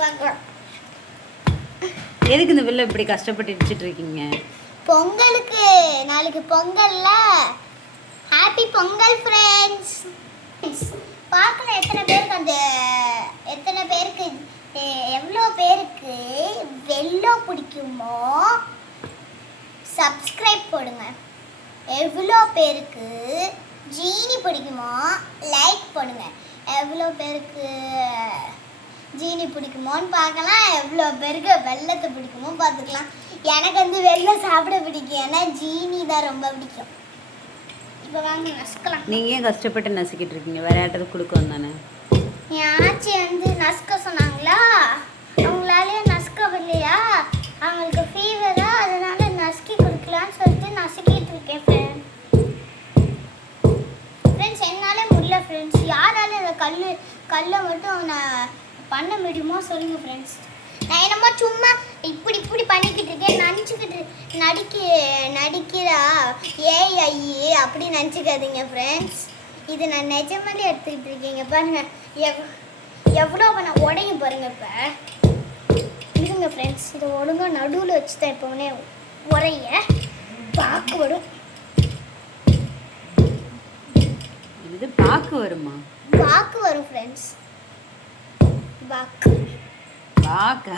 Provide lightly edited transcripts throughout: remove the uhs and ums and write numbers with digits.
பார்க்கலாம். எதுக்கு இந்த பிள்ளை இப்படி கஷ்டப்பட்டு இடிச்சிட்டு இருக்கீங்க? பொங்கலுக்கு நாளைக்கு பொங்கல்ல. Happy Pongal friends. பார்க்கலாம் எத்தனை பேருக்கு எவ்வளோ பேருக்கு வெள்ளோ பிடிக்குமோ சப்ஸ்கிரைப் போடுங்க. எவ்வளோ பேருக்கு ஜீனி பிடிக்குமோ லைக் போடுங்க. எவ்வளோ பேருக்கு ஜீனி பிடிக்குமோன்னு பார்க்கலாம். எவ்வளோ பேருக்கு வெள்ளத்தை பிடிக்குமோ பார்த்துக்கலாம். எனக்கு வந்து வெள்ளம் சாப்பிட பிடிக்கும், ஏன்னா ஜீனி தான் ரொம்ப பிடிக்கும். இப்போ வாங்க நசுக்கலாம். நீங்கள் ஏன் கஷ்டப்பட்டு நசுக்கிட்டு இருக்கீங்க? வேற யார்ட்டாவது கொடுக்க வந்தானே? என் ஆச்சி வந்து நசுக்க சொன்னாங்களா, அவங்களாலே நசுக்க வரலையா, அவங்களுக்கு ஃபீவரா, அதனால நசுக்கி கொடுக்கலான்னு சொல்லிட்டு நசுக்கிட்டு இருக்கேன் ஃப்ரெண்ட்ஸ். என்னால் முடியல ஃப்ரெண்ட்ஸ். யாரால இந்த கல்லை மட்டும் நான் பண்ண முடியுமோ சொல்லுங்க ஃப்ரெண்ட்ஸ். நான் என்னமோ சும்மா இப்படி பண்ணிக்கிட்டு இருக்கேன் நடிக்கிறா ஏஐ அப்படி நினச்சிக்காதீங்க ஃப்ரெண்ட்ஸ். இது நான் நிஜமாலே எடுத்துக்கிட்டு இருக்கீங்க பாருங்க. எவ்வளோ நான் உடையும் பாருங்க. இப்போ இருங்க ஃப்ரெண்ட்ஸ், இதை ஒழுங்கா நடுவில் வச்சு தான் எப்போவுனே உரைய பாக்கு வரும். இது பாக்கு வருமா? பாக்கு வரும் ஃப்ரெண்ட்ஸ். பாக்கு பாக்கா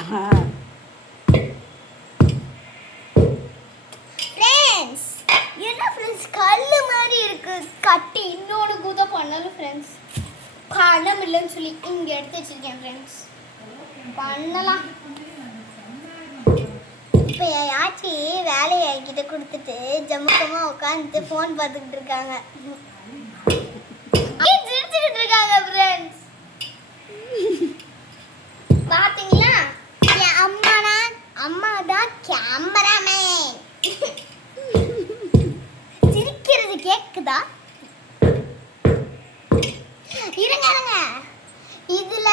ஃப்ரெண்ட்ஸ். என்ன ஃப்ரெண்ட்ஸ் கல்லு மாதிரி இருக்கு, கட்டி இன்னொன்று கூத பண்ணணும் ஃப்ரெண்ட்ஸ். கலம் இல்லைன்னு சொல்லி இங்கே எடுத்து வச்சிருக்கேன் ஃப்ரெண்ட்ஸ். பண்ணலாம். இப்போ யாச்சி வேலையை கிட்ட கொடுத்துட்டு ஜம்முக்கமாக உட்காந்துட்டு ஃபோன் பார்த்துக்கிட்டு இருக்காங்க. சிரிச்சுக்கிட்டு இருக்காங்க ஃப்ரெண்ட்ஸ். பார்த்தீங்களா? என் அம்மா தான் கேமராமேன். சிரிக்கிறது கேக்குதா? இருங்க இதுல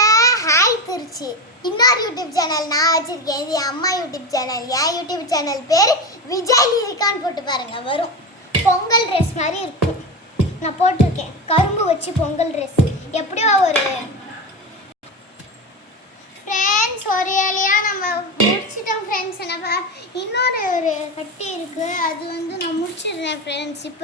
ஹாய் திருச்சி இன்னொரு யூடியூப் சேனல் நான் வச்சிருக்கேன். இது என் அம்மா யூடியூப் சேனல். என் யூடியூப் சேனல் பேர் விஜய் லிரிக்கான்னு போட்டு பாருங்க, வரும். பொங்கல் ட்ரெஸ் மாதிரி இருக்கும். நான் போட்டிருக்கேன் கரும்பு வச்சு பொங்கல் ட்ரெஸ். எப்படியோ ஒரு ஃப்ரெண்ட்ஸ் ஒரு வழியா நம்ம முடிச்சிட்டோம் ஃப்ரெண்ட்ஸ். இன்னொரு கட்டி இருக்கு, அது வந்து நான் முடிச்சிடுறேன் ஃப்ரெண்ட்ஸ். இப்போ